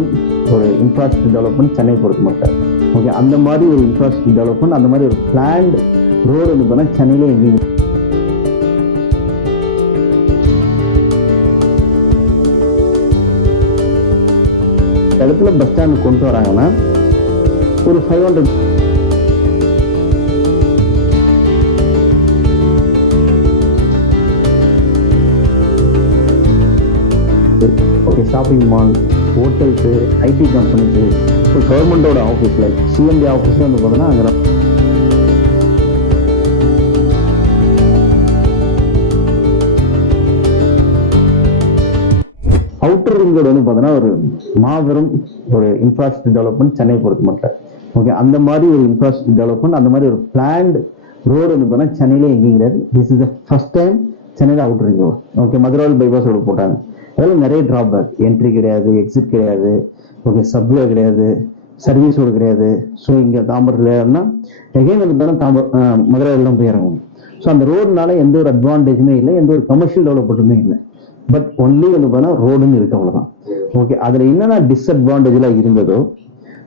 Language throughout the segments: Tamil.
மாபெரும் ஒரு இன்ஃப்ராஸ்ட்ரக்சர் டெவலப்மெண்ட் சென்னை பொறுத்த மட்டும். ஓகே, அந்த மாதிரி ஒரு இன்ஃப்ராஸ்ட்ரக்சர் டெவலப்மெண்ட், அந்த மாதிரி ஒரு பிளான்ட் ரோடு வந்து பார்த்தீங்கன்னா சென்னையிலே எங்கேயும் இடத்துல பஸ் ஸ்டாண்ட் கொண்டு வராங்கன்னா ஒரு 500 okay, shopping mall, hotels, IT companies, so கவர்மெண்டோட ஆஃபீஸில் சிஎம்டி ஆஃபீஸில் வந்து பார்த்தோன்னா அங்கே அவுட்டர் ரிங் ரோடு வந்து பார்த்தோன்னா ஒரு மாபெரும் ஒரு இன்ஃப்ராஸ்ட்ரக்சர் டெவலப்மெண்ட் சென்னை பொறுத்த மட்டும். ஓகே, அந்த மாதிரி ஒரு இன்ஃப்ராஸ்ட்ரக்சர் டெவலப்மெண்ட், அந்த மாதிரி ஒரு பிளான்ட் ரோடு வந்து பார்த்தோன்னா சென்னையிலே எங்கேயும் கிடையாது. This is the first time சென்னையில் outer ring road. Okay, Madurai bypass road போட்டாங்க. அதில் நிறைய ட்ராபேக், என்ட்ரி கிடையாது, எக்ஸிட் கிடையாது, ஓகே, சப்வே கிடையாது, சர்வீஸ் ரோடு கிடையாது. ஸோ இங்கே தாம்பரத்துலன்னா எகைன் வந்து பார்த்தோன்னா மதுரையில் தான் போய் இறங்கும். ஸோ அந்த ரோடுனால எந்த ஒரு அட்வான்டேஜுமே இல்லை, எந்த ஒரு கமர்ஷியல் டெவலப்மெண்ட்டுமே இல்லை. பட் ஒன்லி வந்து பார்த்தா ரோடுன்னு இருக்கு, அவ்வளோதான். ஓகே, அதில் என்னென்ன டிஸ்அட்வான்டேஜ்லாம் இருந்ததோ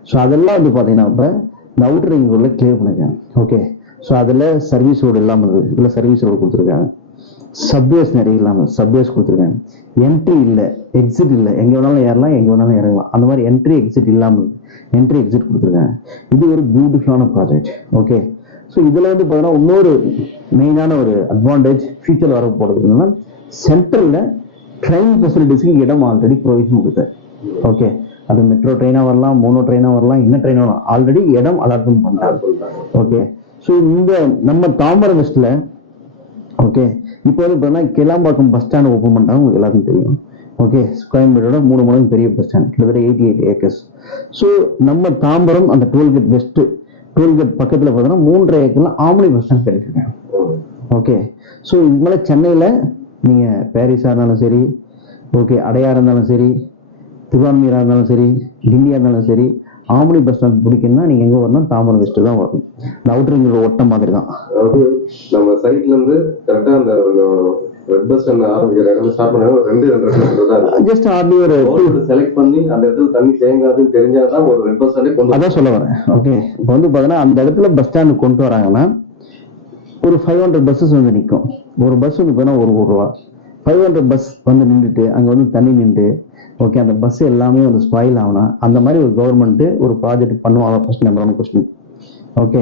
ஸோ அதெல்லாம் வந்து பார்த்தீங்கன்னா இப்போ இந்த அவுட்டர் ரிங் ரோடில் கிளியர் பண்ணிருக்காங்க. ஓகே, ஸோ அதில் சர்வீஸ் ரோடு இல்லாமல் இருக்குது, இல்லை சர்வீஸ் ரோடு கொடுத்துருக்காங்க. சப்வேஸ் நிறைய இல்லாமல் சப்வேஸ் கொடுத்துருக்காங்க. என்ட்ரி இல்லை, எக்ஸிட் இல்லை, எங்கே வேணாலும் ஏறலாம், எங்கே வேணாலும் இறங்கலாம். அந்த மாதிரி என்ட்ரி எக்ஸிட் இல்லாமல் என்ட்ரி எக்ஸிட் கொடுத்துருக்காங்க. இது ஒரு பியூட்டிஃபுல்லான ப்ராஜெக்ட். ஓகே, ஸோ இதில் வந்து பார்த்தீங்கன்னா இன்னொரு மெயினான ஒரு அட்வான்டேஜ் ஃபியூச்சர் வர போகிறது என்னன்னா, சென்ட்ரலில் ட்ரெயின் ஃபெசிலிட்டிஸ்க்கு இடம் ஆல்ரெடி ப்ரொவிஷன் கொடுத்தாரு. ஓகே, அது மெட்ரோ ட்ரெயினாக வரலாம், மோனோ ட்ரெயினாக வரலாம், என்ன ட்ரெயினாக வரலாம், ஆல்ரெடி இடம் அலாட்மெண்ட் பண்ணாங்க. ஓகே, ஸோ இந்த நம்ம தாம்பரம் வெஸ்ட்ல ஓகே இப்போ வந்து பார்த்தீங்கன்னா கிளாம்பாக்கம் பஸ் ஸ்டாண்ட் ஓப்பன் பண்ணிட்டாங்க, உங்களுக்கு எல்லாருக்கும் தெரியும். ஓகே, கோயம்பேடோட 3 மடங்கு பெரிய பஸ் ஸ்டாண்ட், கிட்டத்தட்ட 88 ஏக்கர்ஸ். ஸோ நம்ம தாம்பரம் அந்த டோல்கேட் வெஸ்ட் டோல்கேட் பக்கத்தில் பார்த்தோன்னா 3.5 ஏக்கர்ல ஆம்னி பஸ் ஸ்டாண்ட் கிடைச்சிருக்காங்க. ஓகே, ஸோ இது மேலே சென்னையில் நீங்கள் பாரிஸாக இருந்தாலும் சரி, ஓகே, அடையாறு இருந்தாலும் சரி, திருவான்மையூராக இருந்தாலும் சரி, கிண்டியாக இருந்தாலும் சரி, ஆம்னி பஸ் ஸ்டாண்ட் பிடிக்கணும்னா நீங்கள் எங்கே வரணும், தாம்பரம் வெஸ்ட் தான் வரணும். இந்த அவுட்டர் ரிங் ரோடு ஒட்ட மாதிரி தான். அதாவது நம்ம சைட்ல இருந்து கரெக்டாக அந்த ரெட் பஸ் ஸ்டாண்ட் ஆரம்பிக்கிற இடத்துல ஸ்டார்ட் பண்ண 2 தான் ஜஸ்ட் ஆர்டி ஒரு செலக்ட் பண்ணி அந்த இடத்துல தண்ணி தேங்காதுன்னு தெரிஞ்சாதான் ஒரு ரெட் பஸ் ஸ்டாண்டே கொண்டு அதான் சொல்ல வரேன். ஓகே, இப்போ வந்து பார்த்தீங்கன்னா அந்த இடத்துல பஸ் ஸ்டாண்டு கொண்டு வராங்கன்னா ஒரு 500 பஸ்ஸஸ் வந்து நிற்கும். ஒரு பஸ் வந்து பார்த்தீங்கன்னா ₹1 500 பஸ் வந்து நின்றுட்டு அங்கே வந்து தண்ணி நின்று ஓகே அந்த பஸ் எல்லாமே வந்து ஸ்பாயில் ஆகணும். அந்த மாதிரி ஒரு கவர்மெண்ட்டு ஒரு ப்ராஜெக்ட் பண்ணுவாங்க. First number 1 question. Okay,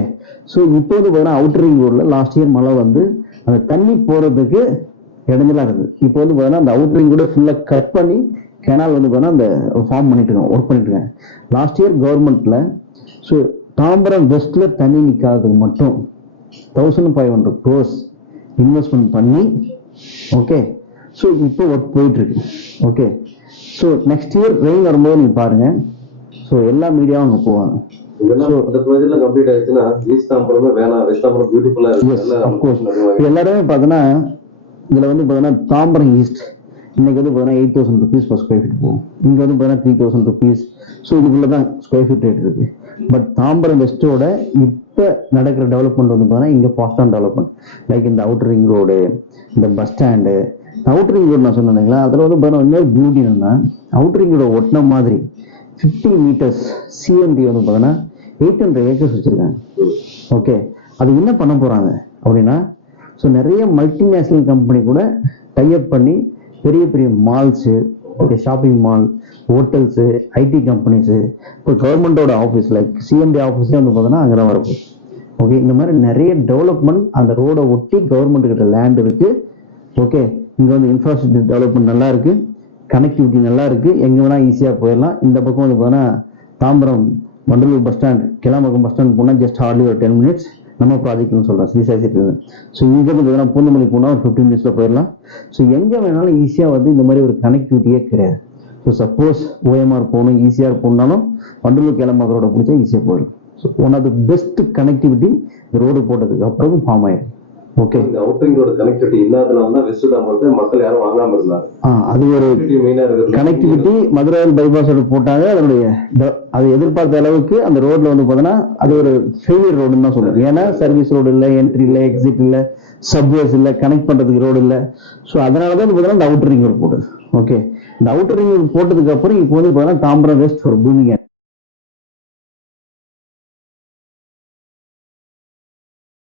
so இப்போ வந்து பார்த்தீங்கன்னா அவுட்டர் ரிங் ரோடில் லாஸ்ட் இயர் மழை வந்து அந்த தண்ணி போகிறதுக்கு இடைஞ்சலாக இருக்குது. இப்போ வந்து பார்த்தீங்கன்னா அந்த அவுட்டர் ரிங் ரோட ஃபுல்லாக கட் பண்ணி கெனால் வந்து பார்த்தீங்கன்னா அந்த ஃபார்ம் பண்ணிட்டு இருக்கோம், ஒர்க் பண்ணிட்டு இருக்கேன். லாஸ்ட் இயர் கவர்மெண்ட்டில் ஸோ தாம்பரம் வெஸ்ட்டில் தண்ணி நிற்காததுக்கு மட்டும் 1500 crores இன்வெஸ்ட்மெண்ட் பண்ணி ஓகே, ஸோ இப்போ ஒர்க் போயிட்டு இருக்கு. Okay, so next year rain வரும்போது நீங்க பாருங்க, ஸோ எல்லா மீடியாவும் அங்கே போவாங்க. எல்லாருமே பார்த்தோன்னா இதுல வந்து பார்த்தோன்னா தாம்பரம் ஈஸ்ட் இன்னைக்கு வந்து பார்த்தீங்கன்னா 8000 rupees per square feet போகும். இங்க வந்து பார்த்தீங்கன்னா 3000 rupees. ஸோ இதுக்குள்ளதான் ஸ்கொயர் ஃபீட் ரேட் இருக்கு. பட் தாம்பரம் வெஸ்டோட இப்போ நடக்கிற டெவலப்மெண்ட் வந்து பார்த்தீங்கன்னா இங்கே ஃபாஸ்டான டெவலப்மெண்ட், லைக் இந்த அவுட்டர் ரிங் ரோடு, இந்த bus stand. Outer ring road நான் சொன்னேங்களா, அதில் வந்து பார்த்தீங்கன்னா இன்னொரு பியூட்டி என்னன்னா, அவுட்டர் ரிங் ரோடு ஒட்டின மாதிரி 50 மீட்டர்ஸ் சிஎம்டி வந்து பார்த்தீங்கன்னா 800 ஏக்கர்ஸ் வச்சிருக்காங்க. ஓகே, அது என்ன பண்ண போறாங்க அப்படின்னா, ஸோ நிறைய மல்டிநேஷனல் கம்பெனி கூட டைப் பண்ணி பெரிய பெரிய malls, okay, shopping mall, hotels, IT companies, இப்போ கவர்மெண்டோட ஆஃபீஸ் லைக் சிஎம்டி ஆஃபீஸே வந்து பார்த்தோன்னா அங்கே தான் வரப்போம். ஓகே, இந்த மாதிரி நிறைய டெவலப்மெண்ட் அந்த ரோடை ஒட்டி கவர்மெண்ட் கிட்ட லேண்ட் இருக்கு. ஓகே, இங்கே வந்து இன்ஃப்ராஸ்ட்ரக்சர் டெவலப்மெண்ட் நல்லா இருக்கு, கனெக்டிவிட்டி நல்லா இருக்கு, எங்கே வேணா ஈஸியாக போயிடலாம். இந்த பக்கம் வந்து பார்த்தோன்னா Tambaram Vandalur bus stand, Kilambakkam bus stand போனால் ஜஸ்ட் ஹார்ட்லி ஒரு 10 minutes நம்ம ப்ராஜெக்ட்னு சொல்கிறோம், ஸ்ரீசாய்க்கு. ஸோ இங்கே வந்து பூந்தமல்லி போனால் ஒரு 15 minutes போயிடலாம். ஸோ எங்கே வேணாலும் ஈஸியாக வந்து இந்த மாதிரி ஒரு கனெக்டிவிட்டியே கிடையாது. ஸோ சப்போஸ் ஓஎம்ஆர் போகணும், ஈஸியாக போகணுன்னாலும் வண்டலூர் கிளம்பாக்கரோட பிடிச்சா ஈஸியாக போயிடும். So one of the best connectivity road போட்டதுக்கு அப்புறம் ஃபார்ம் ஆயிடும். ஓகே, அவுட்டரிங் ரோடு கனெக்டிவிட்டி இல்லாதனால தான் வெஸ்ட் தாம்பரத்தை மக்கள் யாரும் வாங்காம இருந்தாங்க. அது ஒரு கனெக்டிவிட்டி மதுரை பைபாஸ் ரோடு போட்டாங்க. அதனுடைய அது எதிர்பார்த்த அளவுக்கு அந்த ரோட்ல வந்து பார்த்தோன்னா அது ஒரு ஃபெயிலியர் ரோடுன்னு தான் சொல்லுவேன். ஏன்னா சர்வீஸ் ரோடு இல்லை, என்ட்ரி இல்லை, எக்ஸிட் இல்லை, சப்வேஸ் இல்லை, கனெக்ட் பண்றதுக்கு ரோடு இல்லை. ஸோ அதனால தான் பார்த்தோன்னா இந்த அவுட்டரிங் ரோடு போடுது. ஓகே, இந்த அவுட்டர் ரிங் போட்டதுக்கு அப்புறம் இப்போ வந்து பார்த்தீங்கன்னா தாம்பரம் வெஸ்ட் ஒரு பூமிங்க